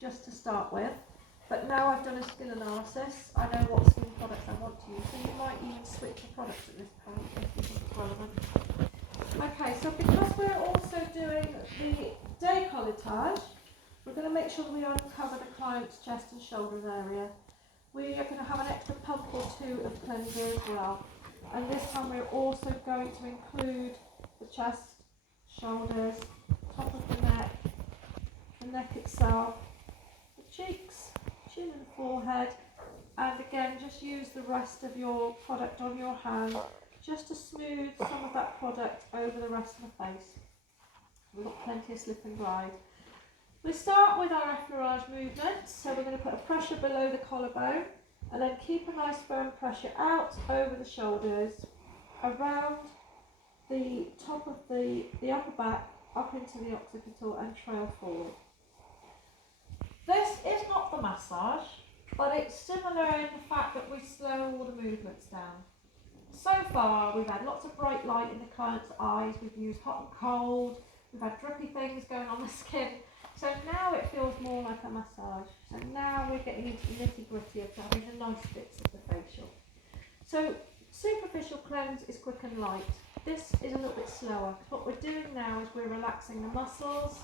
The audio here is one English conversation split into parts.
just to start with. But now I've done a skin analysis, I know what skin products I want to use, so you might even switch the products at this point if you think it's relevant. Okay, so because we're also doing the décolletage, we're going to make sure we uncover the client's chest and shoulders area. We are going to have an extra pump or two of cleanser as well. And this time we're also going to include the chest, shoulders, top of the neck itself, the cheeks, chin and forehead, and again just use the rest of your product on your hand just to smooth some of that product over the rest of the face. We've got plenty of slip and glide. We start with our effleurage movement, so we're going to put a pressure below the collarbone and then keep a nice firm pressure out over the shoulders, around the top of the upper back, up into the occipital and trail forward. This is not the massage, but it's similar in the fact that we slow all the movements down. So far we've had lots of bright light in the client's eyes, we've used hot and cold, we've had drippy things going on the skin. So now it feels more like a massage. So now we're getting into the nitty gritty of having the nice bits of the facial. So superficial cleanse is quick and light. This is a little bit slower. What we're doing now is we're relaxing the muscles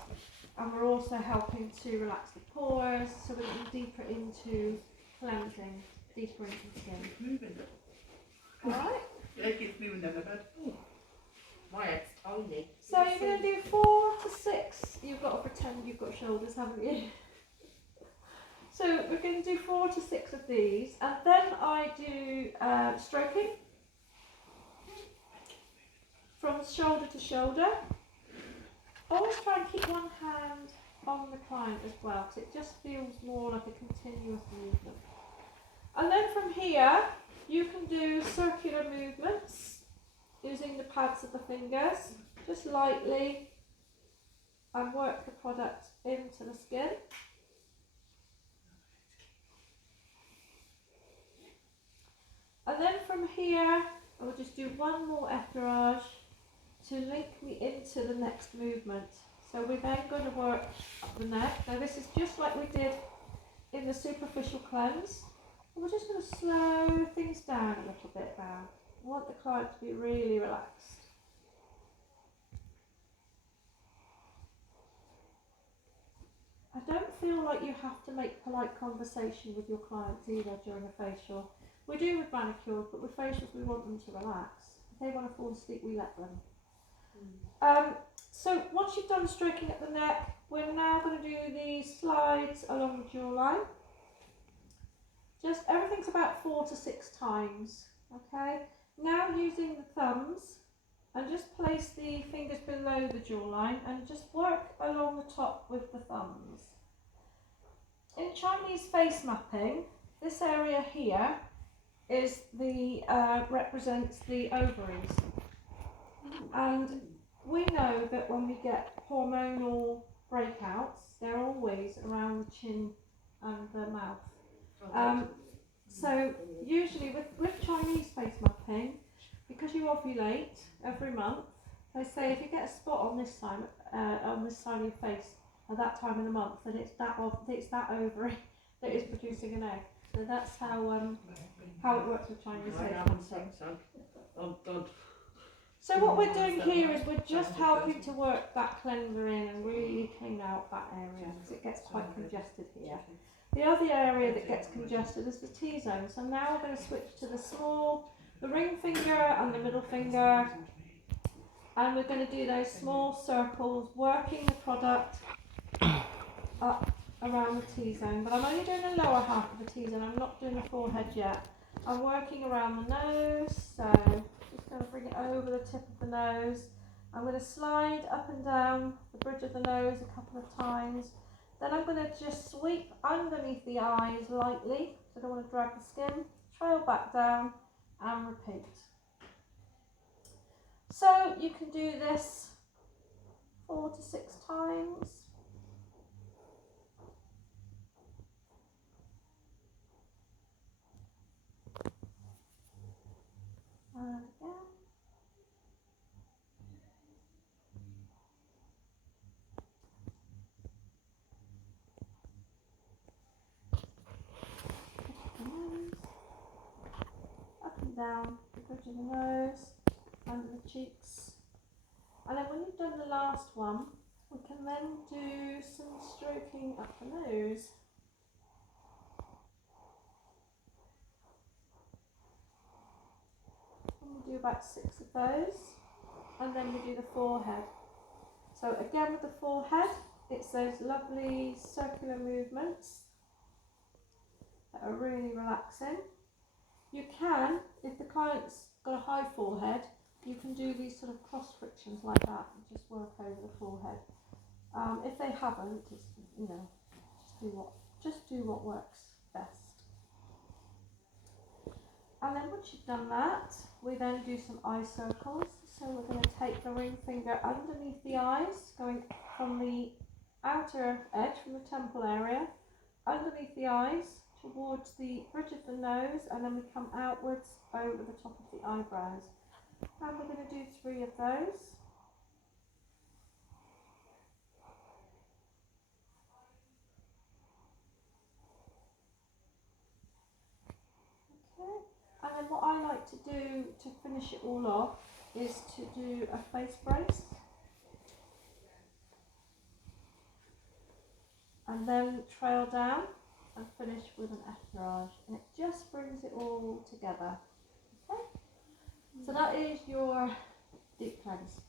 and we're also helping to relax the pores so we're getting deeper into cleansing, deeper into the skin. Moving. Alright? Yeah, it keeps moving down the bed. My head's tiny. So you're going to do 4 to 6. You've got to pretend you've got shoulders, haven't you? So we're going to do 4 to 6 of these, and then I do stroking from shoulder to shoulder. Always try and keep one hand on the client as well, because it just feels more like a continuous movement. And then from here, you can do circular movements using the pads of the fingers, just lightly, and work the product into the skin. And then from here, I will just do one more effleurage to link me into the next movement. So we're then going to work up the neck. Now this is just like we did in the superficial cleanse. We're just going to slow things down a little bit now. I want the client to be really relaxed. I don't feel like you have to make polite conversation with your clients either during a facial. We do with manicures, but with facials we want them to relax. If they want to fall asleep, we let them. So once you've done stroking at the neck, we're now going to do the slides along the jawline. Just everything's about 4 to 6 times, okay? Now using the thumbs, and just place the fingers below the jawline and just work along the top with the thumbs. In Chinese face mapping, this area here is the represents the ovaries, and we know that when we get hormonal breakouts, they're always around the chin and the mouth. So usually with Chinese face mapping, because you ovulate every month, they say if you get a spot on this side of your face at that time of the month, then it's that ovary that is producing an egg. So that's how it works with Chinese face mapping. So what we're doing here is we're just helping to work that cleanser in and really clean out that area because it gets quite congested here. The other area that gets congested is the T-zone. So now we're going to switch to the ring finger and the middle finger, and we're going to do those small circles, working the product up around the T-zone. But I'm only doing the lower half of the T-zone, I'm not doing the forehead yet. I'm working around the nose, so just going to bring it over the tip of the nose. I'm going to slide up and down the bridge of the nose a couple of times. Then I'm going to just sweep underneath the eyes lightly, so I don't want to drag the skin, trail back down and repeat. So you can do this 4 to 6 times. And again. down the bridge of the nose, under the cheeks. And then when you've done the last one, we can then do some stroking up the nose. And we'll do about 6 of those. And then we do the forehead. So again with the forehead, it's those lovely circular movements that are really relaxing. You can, if the client's got a high forehead, you can do these sort of cross frictions like that and just work over the forehead. If they haven't, it's, you know, just do what works best. And then once you've done that, we then do some eye circles. So we're going to take the ring finger underneath the eyes, going from the outer edge, from the temple area, underneath the eyes, towards the bridge of the nose, and then we come outwards over the top of the eyebrows. And we're going to do 3 of those. Okay, and then what I like to do to finish it all off is to do a face brace. And then trail down and finish with an effleurage, and it just brings it all together. Okay, so that is your deep cleanse.